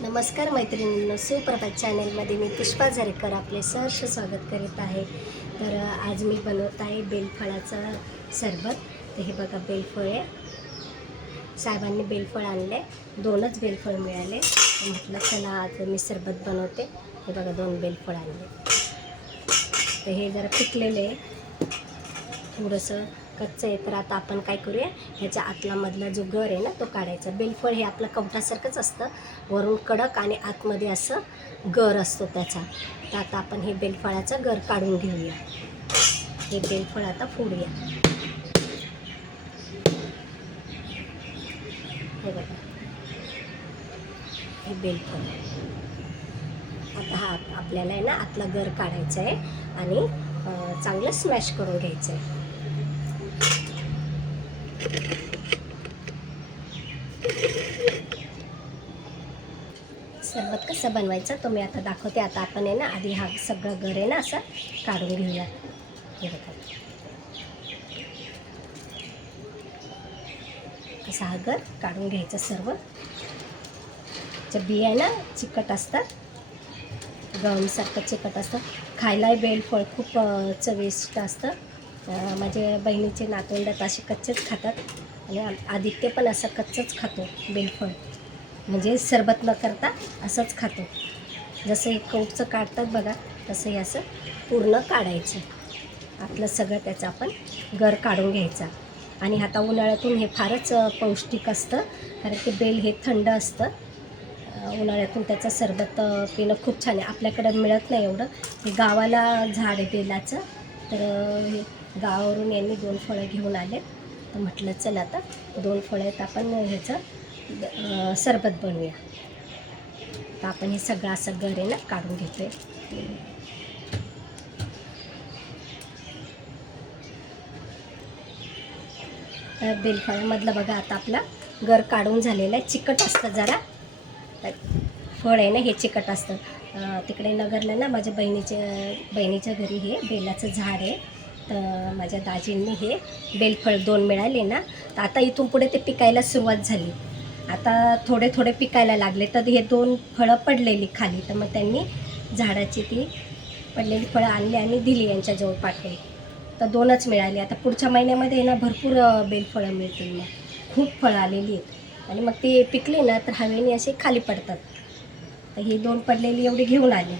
नमस्कार मैत्रिणींनो सुप्रभात चॅनेलमध्ये मी पुष्पा झरेकर आपले सहर्ष स्वागत करीत आहे. तर आज मी बनवत आहे बेलफळाचं सरबत. तर हे बघा बेलफळ आहे. साहेबांनी बेलफळ आणले दोनच बेलफळ मिळाले. म्हटलं चला आज मी सरबत बनवते. हे बघा दोन बेलफळ आणले. तर हे जरा पिकलेले आहे. थोडंसं कच्चं आहे तर आता आपण काय करूया ह्याच्या आतलामधला जो गर आहे ना तो काढायचा. बेलफळ हे आपलं कवटासारखंच असतं. वरून कडक आणि आतमध्ये असं गर असतो त्याचा. तर आता आपण हे बेलफळाचा गर काढून घेऊया. हे बेलफळ आता फोडूया. हे बघा. हे बेलफळ. आता हा आपल्याला आहे ना आतला गर काढायचा आहे आणि चांगलं स्मॅश करून घ्यायचं आहे सरबत कसं बनवायचं तो मी आता दाखवते. आता आपण आहे ना आधी हा सगळं घर आहे ना असं काढून घेऊया. हे बघा. असा हा घर काढून घ्यायचं सर्व. त्या बिया आहे ना चिकट असतात. गमसारखं चिकट असतं. खायला बेलफळ खूप चविष्ट असतं. माझे माझ्या बहिणीचे नातवंडात असे कच्चेच खातात. आणि आदित्य पण असं कच्चंच खातो बेलफळ म्हणजे सरबत न करता असंच खातो. जसं हे कौटचं काढतात बघा तसं हे असं पूर्ण काढायचं. आपलं सगळं त्याचं आपण गर काढून घ्यायचा. आणि आता उन्हाळ्यातून हे फारच पौष्टिक असतं कारण की बेल हे थंड असतं. उन्हाळ्यातून त्याचं सरबत पिणं खूप छान आहे. आपल्याकडं मिळत नाही एवढं. हे गावाला झाड आहे बेलाचं. तर हे गावावरून यांनी दोन फळं घेऊन आले. तर म्हटलं चल आता दोन फळं आहेत आपण ह्याचं सरबत बनवूया. तर आपण हे सगळं असं गरे आहे ना काढून घेतो तर बेलफळामधलं बघा आता आपला गर काढून झालेलं आहे. चिकट असतं जरा. फळ आहे ना हे चिकट असतं. तिकडे नगरला ना माझ्या बहिणीच्या बहिणीच्या घरी हे बेलाचं झाड आहे. तर माझ्या दाजींनी हे बेलफळ दोन मिळाले ना. तर आता इथून पुढे ते पिकायला सुरुवात झाली. आता थोडे थोडे पिकायला लागले तर हे दोन फळं पडलेली खाली. तर मग त्यांनी झाडाची ती पडलेली फळं आणली आणि दिली यांच्याजवळ पाठवली तर दोनच मिळाली. आता पुढच्या महिन्यामध्ये ना भरपूर बेलफळं मिळतील मग. खूप फळं आलेली आहेत. आणि मग ती पिकली ना तर हवेने असे खाली पडतात. तर ही दोन पडलेली एवढी घेऊन आली.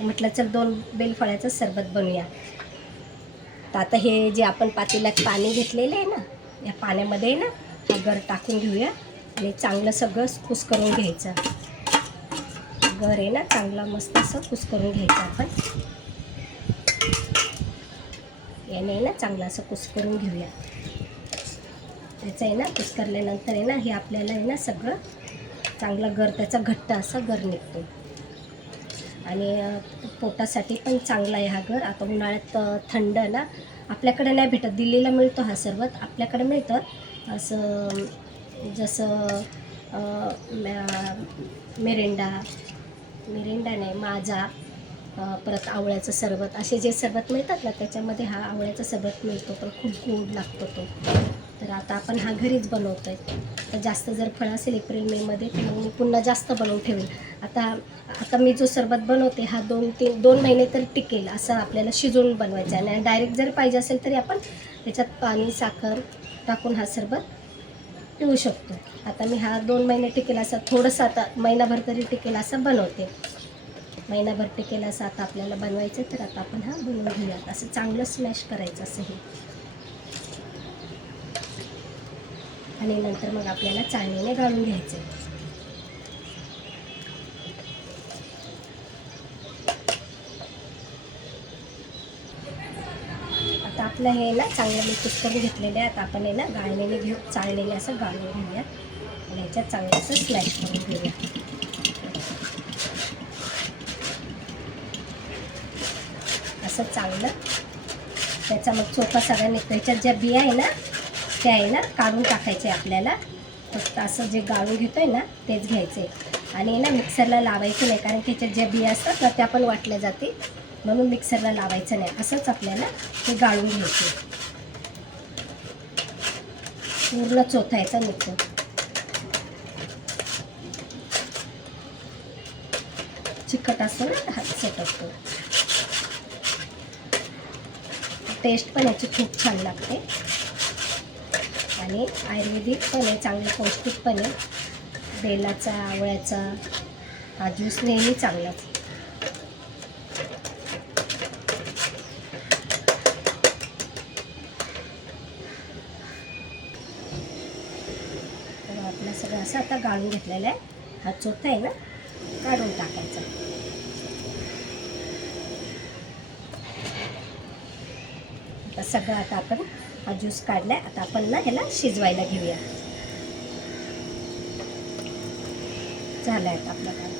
म्हटलं चल दोन बेलफळाचं सरबत बनूया. तर आता हे जे आपण पातेल्यात पाणी घेतलेलं आहे ना या पाण्यामध्ये ना हा गर टाकून घेऊया. आणि चांगलं सगळं कुस करून घ्यायचं. गर आहे ना चांगला मस्त असं कुस करून घ्यायचं आपण. याने ना चांगलं असं कुस करून घेऊया. त्याचं आहे ना कुस्करल्यानंतर आहे ना हे आपल्याला आहे ना सगळं चांगलं गर त्याचा घट्ट असा गर निघतो. आणि पोटासाठी पण चांगला आहे हा गर आता उन्हाळ्यात थंड ना आपल्याकडे नाही भेटत. दिल्लीला मिळतो हा सरबत. आपल्याकडे मिळतं. असं जसं मिरिंडा मिरिंडा नाही माझा परत आवळ्याचं सरबत असे जे सरबत मिळतात ना त्याच्यामध्ये हा आवळ्याचा सरबत मिळतो पण खूप गोड लागतो तो. तर आता आपण हा घरीच बनवतो आहे तर जास्त जर फळ असेल एप्रिल मेमध्ये तर मग मी पुन्हा जास्त बनवून ठेवेल. आता आता मी जो सरबत बनवते हा दोन तीन दोन महिने तर टिकेल असं आपल्याला शिजवून बनवायचा आहे. आणि डायरेक्ट जर पाहिजे असेल तरी आपण त्याच्यात पाणी साखर टाकून हा सरबत पिऊ शकतो. आता मी हा दोन महिने टिकेल असा थोडंसं आता महिनाभर तरी टिकेल असं बनवते. महिनाभर टिकेल असं आता आपल्याला बनवायचं तर आता आपण हा बनवून घेऊयात. असं चांगलं स्मॅश करायचं असं हे. आणि नंतर मग आपल्याला चाळणीने गाळून घ्यायचं आपलं हे ना चांगलं मी पुस्तकं घेतलेले आहेत. आपण हे ना गाळलेले घेऊ चाळलेले असं गाळून घेऊया. आणि ह्याच्यात चांगलं असं स्लॅश करून घेऊया. असं चांगलं. त्याचा मग चोखा सगळा निघतो. ह्याच्यात ज्या बिया आहे ना त्या आहे ना काढून टाकायचे आपल्याला. फक्त असं जे गाळून घेतो आहे ना तेच घ्यायचे. आणि ना मिक्सरला लावायचं नाही कारण त्याच्यात ज्या बिया असतात ना त्या पण वाटल्या जाते म्हणून मिक्सरला लावायचं नाही. असंच आपल्याला ते गाळून घ्यायचं. पूर्ण चोथायचा मिक्सर. चिकट असतो ना हात सटकतो. टेस्ट पण याची खूप छान लागते. आणि आयुर्वेदिक पण आहे चांगले पौष्टिक पण आहे. बेलाचा आवळ्याचा हा ज्यूस नेहमी चांगलाच तर आपलं सगळं असं आता गाळून घेतलेलं आहे. हा चोथा आहे ना काढून टाकायचा. आता सगळं आता आपण हा ज्यूस काढलाय. आता आपण ना ह्याला शिजवायला घेऊया. झालं आता आपलं काय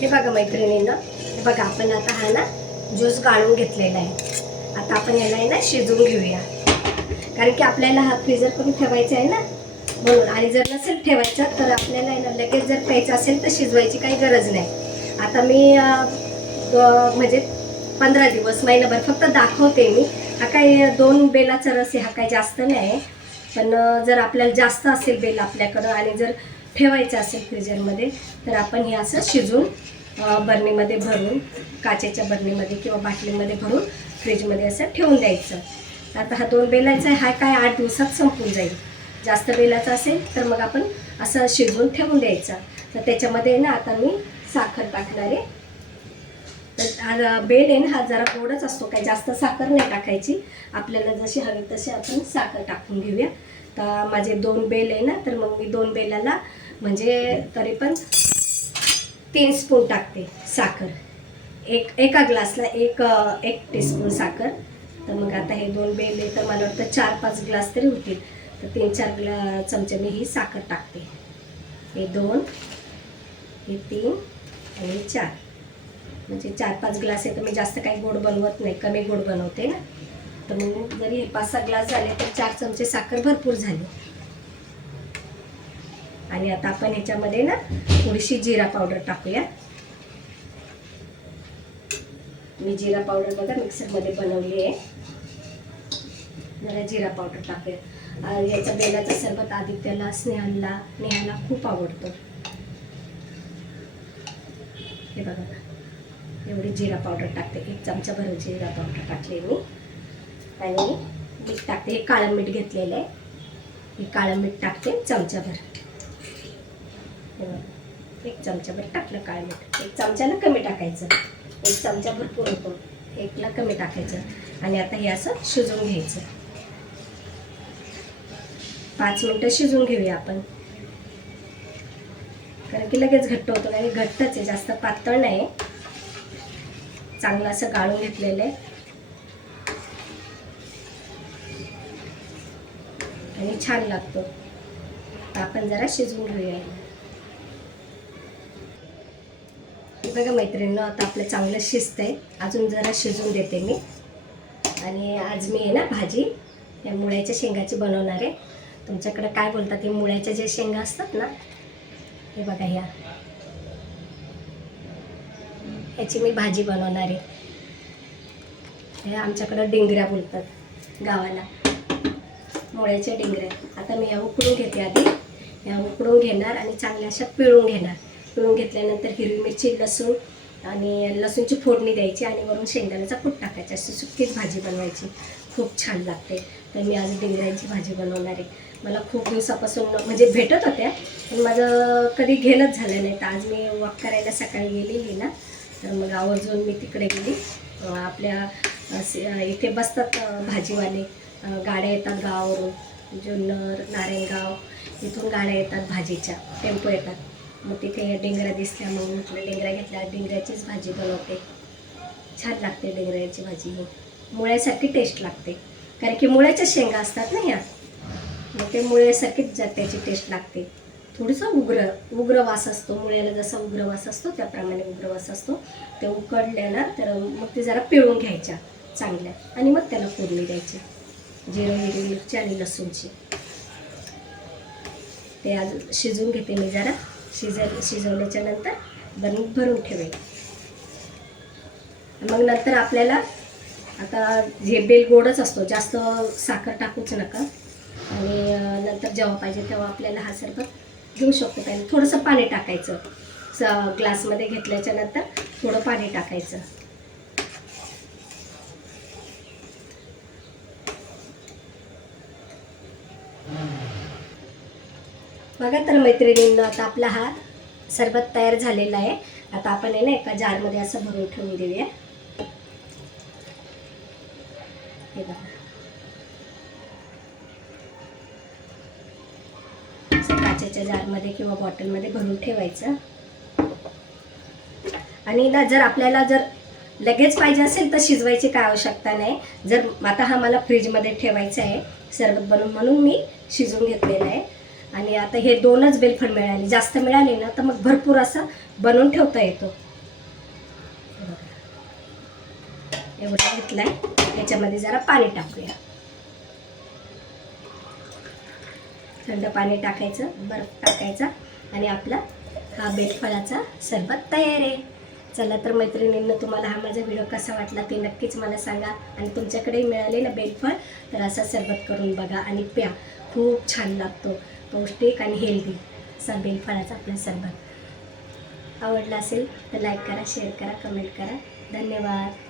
हे बघा मैत्रिणींना बघा आपण आता हा ना ज्यूस गाळून घेतलेला आहे. आता आपण याला आहे ना शिजवून घेऊया. कारण की आपल्याला हा फ्रीजर करून ठेवायचा आहे ना. म्हणून आणि जर नसेल ठेवायचा तर आपल्याला आहे ना लगेच जर प्यायचं असेल तर शिजवायची काही गरज नाही. आता मी म्हणजे पंधरा दिवस महिनाभर फक्त दाखवते मी. हा काही दोन बेलाचा रस आहे हा काही जास्त नाही आहे. पण जर आपल्याला जास्त असेल बेल आपल्याकडं आणि जर ठेवायचं असेल फ्रीजरमध्ये तर आपण हे असं शिजवून बरणीमध्ये भरून काचेच्या बरणीमध्ये किंवा बाटलीमध्ये भरून फ्रीजमध्ये असं ठेवून द्यायचं. आता हा दोन बेलाचा आहे हा काय आठ दिवसात संपून जाईल. जास्त बेलाचा असेल तर मग आपण असं शिजवून ठेवून द्यायचा. तर त्याच्यामध्ये ना आता मी साखर टाकणार आहे. तर हा बेल आहे ना हा जरा गोडच असतो काही जास्त साखर नाही टाकायची. आपल्याला जशी हवी तशी आपण साखर टाकून घेऊया. तर माझे दोन बेल आहे ना तर मग मी दोन बेलाला म्हणजे तरी पण तीन स्पून टाकते साखर. एक एका ग्लासला एक एक टीस्पून साखर. तर मग आता हे दोन बेले तर मला वाटतं चार पाच ग्लास तरी होतील. तर तीन चार ग्ला चमचे मी ही साखर टाकते. हे दोन हे तीन आणि हे चार. म्हणजे चार पाच ग्लास आहे तर मी जास्त काही गोड बनवत नाही कमी गोड बनवते ना. तर मग जरी हे पाच सहा ग्लास झाले तर चार चमचे साखर भरपूर झाली. आणि आता आपण याच्यामध्ये ना थोडीशी जिरा पावडर टाकूया. मी जिरा पावडर बघा मिक्सरमध्ये बनवली आहे. मला जिरा पावडर टाकूया. याच्या याचा बेलाचा सरबत आदित्याला स्नेहाला नेहाला खूप आवडतो. हे बघा. एवढी जिरा पावडर टाकते. एक चमचा भरून जिरा पावडर टाकले मी. आणि मीठ टाकते. हे काळं मीठ घेतलेलं आहे. हे काळं मीठ टाकते चमचाभर. भर एक चमचाभर टाकलं काळ मीठ. एक चमच्याला कमी टाकायचं. एक चमचा भरपूर होतो एकला कमी टाकायचं. आणि आता हे असं शिजवून घ्यायचं. पाच मिनटं शिजवून घेऊया आपण. कारण की लगेच घट्ट होतो आणि घट्टच आहे. जास्त पातळ नाही. चांगलं असं गाळून घेतलेलं आहे. आणि छान लागतो. आपण जरा शिजवून घेऊया हे बघा मैत्रिणीनं आता आपलं चांगलं शिजत आहे. अजून जरा शिजून देते मी. आणि आज मी आहे ना भाजी या मुळ्याच्या शेंगाची बनवणार आहे. तुमच्याकडे काय बोलतात ते मुळ्याच्या जे शेंगा असतात ना हे बघा ह्या ह्याची मी भाजी बनवणार आहे. हे आमच्याकडं डिंगऱ्या बोलतात गावाला. मुळ्याच्या डिंगऱ्या. आता मी या उकडून घेते आधी. या उकडून घेणार आणि चांगल्या अशा पिळून घेणार. पिळून घेतल्यानंतर हिरवी मिरची लसूण आणि लसूणची फोडणी द्यायची आणि वरून शेंगदाण्याचा कूट टाकायचा. अशी सुकीच भाजी बनवायची. खूप छान लागते. तर मी आज डिंगऱ्यांची भाजी बनवणार आहे. मला खूप दिवसापासून म्हणजे भेटत होत्या पण माझं कधी घेणंच झालं नाही. तर आज मी वॉक करायला सकाळी गेलेली ना तर मग आवर्जून मी तिकडे गेली. आपल्या इथे बसतात भाजीवाले. गाड्या येतात गावावरून. जुन्नर नारायणगाव इथून गाड्या येतात भाजीच्या. टेम्पो येतात. मग तिथे डेंगऱ्या दिसल्या मग म्हटलं डेंगऱ्या घेतल्या डेंगऱ्याचीच भाजी बनवते. छान लागते डेंगऱ्याची भाजी ही. मुळ्यासारखी टेस्ट लागते. कारण की मुळ्याच्या शेंगा असतात ना ह्या. मग ते मुळ्यासारखीच जा त्याची टेस्ट लागते. थोडंसं उग्र उग्र वास असतो. मुळ्याला जसा उग्र वास असतो त्याप्रमाणे उग्र वास असतो. ते उकडल्या ना तर मग ते जरा पिळून घ्यायच्या चांगल्या आणि मग त्याला फोडणी द्यायची. जिरं हिरवी मिरची आणि लसूणची. ते आज शिजवून घेते मी जरा. शिज शिजवल्याच्या नंतर भरून ठेवेल. मग नंतर आपल्याला आता हे बेल गोडच असतो जास्त साखर टाकूच नका. आणि नंतर जेव्हा पाहिजे तेव्हा आपल्याला हा सरबत घेऊ शकतो. पहिले थोडंसं पाणी टाकायचं. स ग्लासमध्ये घेतल्याच्या नंतर थोडं पाणी टाकायचं. बघा तर मैत्रिणींना आता आपला हा सरबत तयार झालेला आहे. आता आपण आहे ना एका जारमध्ये असं भरून ठेवून देऊया. हे बघा. असं काचेच्या जारमध्ये किंवा बॉटलमध्ये भरून ठेवायचं. आणि ना जर आपल्याला जर लगेच पाहिजे असेल तर शिजवायची काय आवश्यकता नाही. जर आता हा मला फ्रीजमध्ये ठेवायचा आहे सरबत बनवून म्हणून मी शिजवून घेतलेला आहे. आणि आता हे दोनच बेलफळ मिळाले. जास्त मिळाले ना तर मग भरपूर असं बनवून ठेवता येतो. एवढा घेतलाय. याच्यामध्ये जरा पाणी टाकूया. थंड पाणी टाकायचं बर्फ टाकायचा आणि आपला हा बेटफळाचा सरबत तयार आहे. चला तर मैत्रिणींना तुम्हाला हा माझा व्हिडिओ कसा वाटला ते नक्कीच मला सांगा आणि तुमच्याकडे मिळाले ना बेलफळ तर असा सरबत करून बघा आणि प्या. खूप छान लागतो. पौष्टिक आणि हेल्दी असा बेलफळाचा आपला सरबत. आवडला असेल तर लाईक करा शेअर करा कमेंट करा. धन्यवाद.